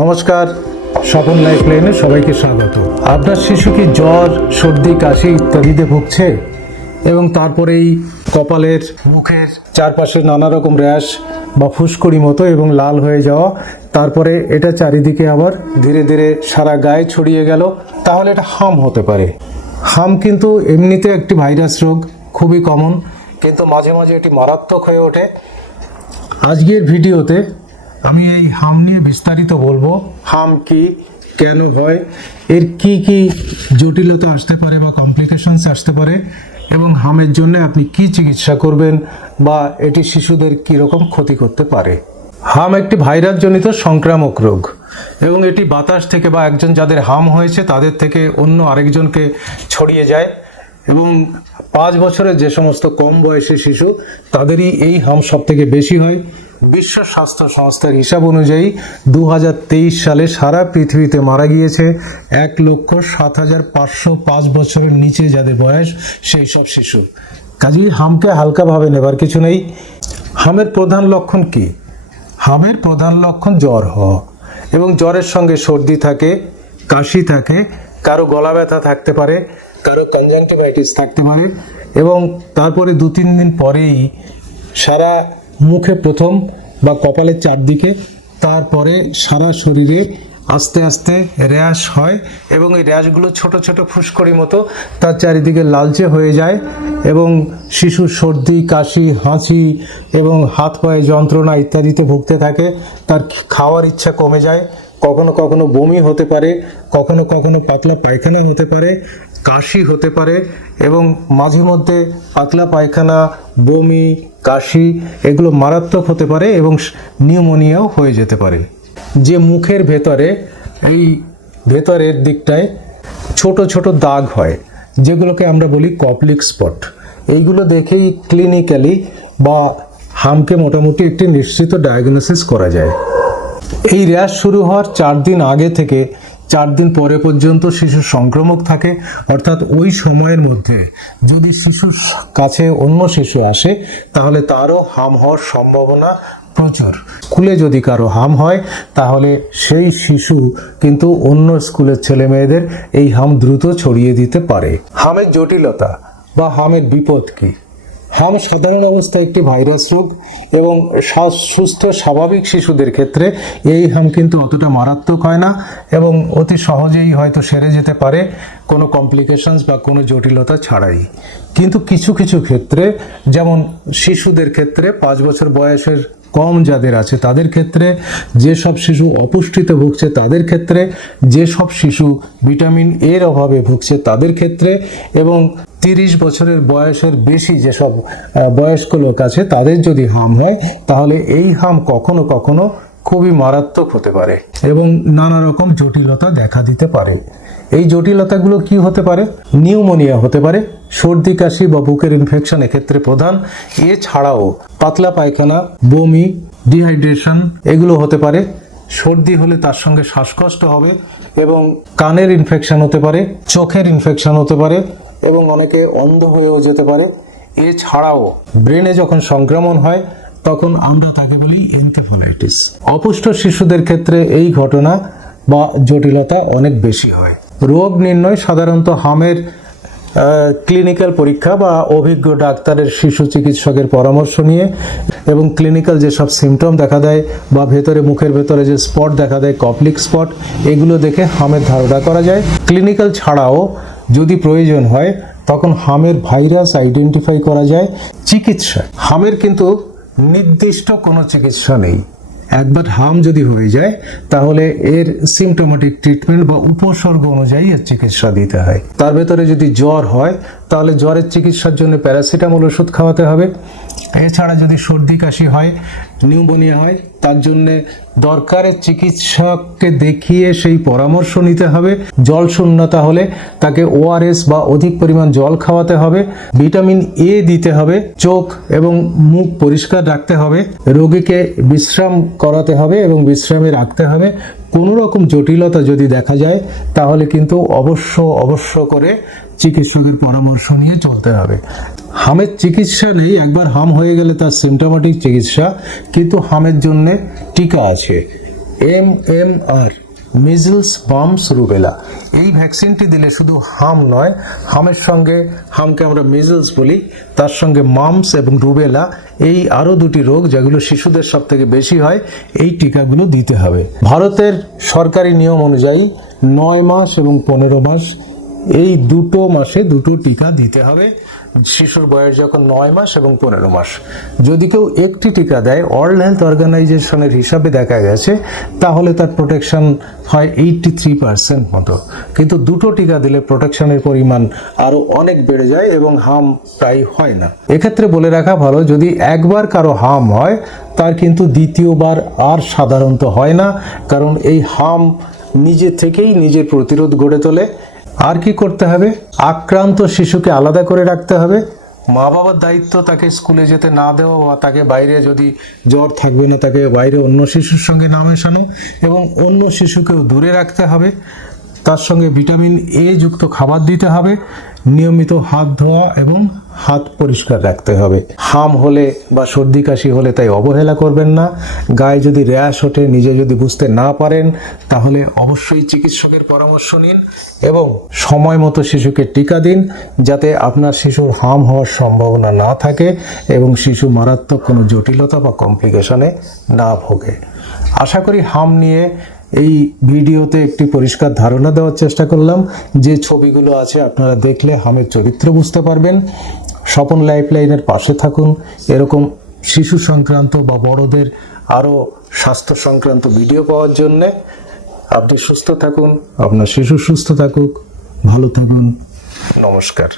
নমস্কার। স্বপন লাইফ লাইনে সবাইকে স্বাগত। আপনার শিশু কি জ্বর, সর্দি, কাশি ইত্যাদিতে ভুগছে? এবং তারপরেই কপালের, মুখের চারপাশে নানা রকম র্যাশ বা ফুসকুড়ি মতো এবং লাল হয়ে যাওয়া। তারপরে এটা চারিদিকে আবার ধীরে ধীরে সারা গায়ে ছড়িয়ে গেল। তাহলে এটা হাম হতে পারে। হাম কিন্তু এমনিতে একটি ভাইরাস রোগ, খুবই কমন কিন্তু মাঝে মাঝে এটি মারাত্মক হয়ে ওঠে। আজকের ভিডিওতে আমি এই হাম নিয়ে বিস্তারিত বলব। হাম কি, কেন হয়, এর কি কি জটিলতা আসতে পারে বা কমপ্লিকেশনস আসতে পারে, এবং হামের জন্য আপনি কি চিকিৎসা করবেন বা এটি শিশুদের কি রকম ক্ষতি করতে পারে? হাম একটি ভাইরাস জনিত সংক্রামক রোগ, এবং এটি বাতাস থেকে বা একজন যাদের হাম হয়েছে তাদের থেকে অন্য আরেকজনকে ছড়িয়ে যায়। এবং পাঁচ বছরের যে সমস্ত কম বয়সী শিশু, তাদেরই এই হাম সব থেকে বেশি হয়। বিশ্ব স্বাস্থ্য সংস্থার হিসাব অনুযায়ী দু হাজার তেইশ সালে সারা পৃথিবীতে মারা গিয়েছে এক লক্ষ সাত হাজার পাঁচশো পাঁচ বছরের নিচে যাদের বয়স, সেই সব শিশু। কাজেই হামকে হালকাভাবে নেবার কিছু নেই। হামের প্রধান লক্ষণ কি? হামের প্রধান লক্ষণ জ্বর হওয়া এবং জ্বরের সঙ্গে সর্দি থাকে, কাশি থাকে কারও গলা ব্যথা থাকতে পারে, কারও কনজাংটিভাইটিস থাকতে পারে এবং তারপরে দু তিন দিন পরেই সারা মুখে প্রথম বা কপালের চারদিকে, তারপরে সারা শরীরে আস্তে আস্তে র্যাশ হয় এবং এই র্যাশগুলো ছোট ছোট ফুসকড়ি মতো তার চারিদিকে লালচে হয়ে যায় এবং শিশুর সর্দি, কাশি, হাঁচি এবং হাত পায়ে যন্ত্রণা ইত্যাদিতে ভুগতে থাকে, তার খাওয়ার ইচ্ছা কমে যায় কখনো কখনো বমি হতে পারে, কখনো কখনো পাতলা পায়খানা হতে পারে, কাশি হতে পারে এবং মাঝে মধ্যে পাতলা পায়খানা, বমি, কাশি এগুলো মারাত্মক হতে পারে এবং নিউমোনিয়াও হয়ে যেতে পারে। যে মুখের ভেতরে, এই ভেতরের দিকটায় ছোট ছোট দাগ হয়, যেগুলোকে আমরা বলি কপলিক স্পট। এইগুলো দেখেই ক্লিনিক্যালি বা হামকে মোটামুটি একটি নিশ্চিত ডায়াগনোসিস করা যায়। এই র্যাশ শুরু হওয়ার চার দিন আগে থেকে চার দিন পরে পর্যন্ত শিশু সংক্রমক থাকে, অর্থাৎ ওই সময়ের মধ্যে যদি শিশুর কাছে অন্য শিশু আসে, তাহলে তারও হাম হওয়ার সম্ভাবনা প্রচুর। স্কুলে যদি কারও হাম হয়, তাহলে সেই শিশু কিন্তু অন্য স্কুলের ছেলে মেয়েদের এই হাম দ্রুত ছড়িয়ে দিতে পারে। হামের জটিলতা বা হামের বিপদ কী? হাম সাধারণ অবস্থায় একটি ভাইরাস রোগ এবং সুস্থ, স্বাভাবিক শিশুদের ক্ষেত্রে এই হাম কিন্তু অতটা মারাত্মক হয় না এবং অতি সহজেই হয়তো সেরে যেতে পারে, কোনো কমপ্লিকেশনস বা কোনো জটিলতা ছাড়াই। কিন্তু কিছু কিছু ক্ষেত্রে, যেমন শিশুদের ক্ষেত্রে পাঁচ বছর বয়সের কম যাদের আছে তাদের ক্ষেত্রে, যেসব শিশু অপুষ্টিতে ভুগছে তাদের ক্ষেত্রে, যেসব শিশু ভিটামিন এর অভাবে ভুগছে তাদের ক্ষেত্রে এবং তিরিশ বছরের বয়সের বেশি যেসব বয়স্ক লোক আছে, তাদের যদি হাম হয়, তাহলে এই হাম কখনো কখনো খুবই মারাত্মক হতে পারে এবং নানা রকম জটিলতা দেখা দিতে পারে। এই জটিলতাগুলো কি হতে পারে? নিউমোনিয়া হতে পারে, সর্দি, কাশি বা বুকের ইনফেকশন এক্ষেত্রে প্রধান। এছাড়াও পাতলা পায়খানা, বমি ডিহাইড্রেশন এগুলো হতে পারে। সর্দি হলে তার সঙ্গে শ্বাসকষ্ট হবে এবং কানের ইনফেকশন হতে পারে, চোখের ইনফেকশন হতে পারে এবং অনেকে অন্ধ হয়েও যেতে পারে। এছাড়াও ব্রেনে যখন সংক্রমণ হয়, তখন আমরা তাকে বলি এনকেফালাইটিস অপুষ্ট শিশুদের ক্ষেত্রে এই ঘটনা বা জটিলতা অনেক বেশি হয়। রোগ নির্ণয় সাধারণত হামের ক্লিনিক্যাল পরীক্ষা বা অভিজ্ঞ ডাক্তারের শিশু চিকিৎসকের পরামর্শ নিয়ে এবং ক্লিনিক্যাল যেসব সিমটম দেখা দেয় বা ভেতরে মুখের ভেতরে যে স্পট দেখা দেয় কপলিক স্পট এগুলো দেখে হামের ধারণা করা যায়। ক্লিনিক্যাল ছাড়াও যদি প্রয়োজন হয়, তখন হামের ভাইরাস আইডেন্টিফাই করা যায় চিকিৎসা। হামের কিন্তু নির্দিষ্ট কোনো চিকিৎসা নেই। একবার হাম যদি হয়ে যায়, তাহলে এর সিমটোমেটিক ট্রিটমেন্ট বা উপসর্গ অনুযায়ী এর চিকিৎসা দিতে হয়। তার ভেতরে যদি জ্বর হয়, তাহলে জ্বরের চিকিৎসার জন্য প্যারাসিটামল ওষুধ খাওয়াতে হবে। এছাড়া যদি সর্দি কাশি হয়, নিউমোনিয়া হয়, তার জন্যে দরকারের চিকিৎসককে দেখিয়ে সেই পরামর্শ নিতে হবে। জল শূন্যতা হলে তাকে ওআরএস বা অধিক পরিমাণ জল খাওয়াতে হবে। ভিটামিন এ দিতে হবে। চোখ এবং মুখ পরিষ্কার রাখতে হবে। রোগীকে বিশ্রাম করাতে হবে এবং বিশ্রামে রাখতে হবে। কোনো রকম জটিলতা যদি দেখা যায়, তাহলে কিন্তু অবশ্য অবশ্য করে চিকিৎসকের পরামর্শ নিয়ে চলতে হবে। হামের চিকিৎসা নেই, একবার হাম হয়ে গেলে তার সিমটোমেটিক চিকিৎসা, কিন্তু হামের জন্যে টিকা আছে। এম এম আর মিজলস বামস রুবেলা এই ভ্যাকসিনটি দিলে শুধু হাম নয়, হামের সঙ্গে, হামকে আমরা মিজলস বলি, তার সঙ্গে মামস এবং রুবেলা এই আরও দুটি রোগ যেগুলো শিশুদের সব থেকে বেশি হয়, এই টিকাগুলো দিতে হবে। ভারতের সরকারি নিয়ম অনুযায়ী নয় মাস এবং পনেরো মাস এই দুটো মাসে দুটো টিকা দিতে হবে। শিশুর বয়স যখন নয় মাস এবং পনেরো মাস। যদি কেউ একটি টিকা দেয় ওয়ার্ল্ড হেলথ অর্গানাইজেশনের হিসাবে দেখা গেছে, তাহলে তার প্রোটেকশন হয় এইটটি থ্রি পার্সেন্ট মতো। কিন্তু দুটো টিকা দিলে প্রোটেকশনের পরিমাণ আরও অনেক বেড়ে যায় এবং হাম প্রায় হয় না। এক্ষেত্রে বলে রাখা ভালো, যদি একবার কারও হাম হয়, তার কিন্তু দ্বিতীয়বার আর সাধারণত হয় না। কারণ এই হাম নিজে থেকেই নিজের প্রতিরোধ গড়ে তোলে। আর কি করতে হবে? আক্রান্ত শিশুকে আলাদা করে রাখতে হবে। মা বাবার দায়িত্ব তাকে স্কুলে যেতে না দেওয়া বা তাকে বাইরে যদি জ্বর থাকবে না, তাকে বাইরে অন্য শিশুর সঙ্গে না মেশানো এবং অন্য শিশুকেও দূরে রাখতে হবে। তার সঙ্গে ভিটামিন এ যুক্ত খাবার দিতে হবে, নিয়মিত হাত ধোয়া এবং হাত পরিষ্কার রাখতে হবে। হাম হলে বা সর্দি কাশি হলে তাই অবহেলা করবেন না। গায়ে যদি র্যাশ ওঠে, নিজে যদি বুঝতে না পারেন, তাহলে অবশ্যই চিকিৎসকের পরামর্শ নিন এবং সময় মতো শিশুকে টিকা দিন যাতে আপনার শিশুর হাম হওয়ার সম্ভাবনা না থাকে এবং শিশু মারাত্মক কোনো জটিলতা বা কমপ্লিকেশনে না ভোগে। আশা করি হাম নিয়ে এই ভিডিওতে একটি পরিষ্কার ধারণা দেওয়ার চেষ্টা করলাম। যে ছবিগুলো আছে আপনারা দেখলে হামের চরিত্র বুঝতে পারবেন। স্বপন লাইফলাইনের পাশে থাকুন। এরকম শিশু সংক্রান্ত বা বড়দের আরও স্বাস্থ্য সংক্রান্ত ভিডিও পাওয়ার জন্যে আপনি সুস্থ থাকুন। আপনার শিশু সুস্থ থাকুক। ভালো থাকুন। নমস্কার।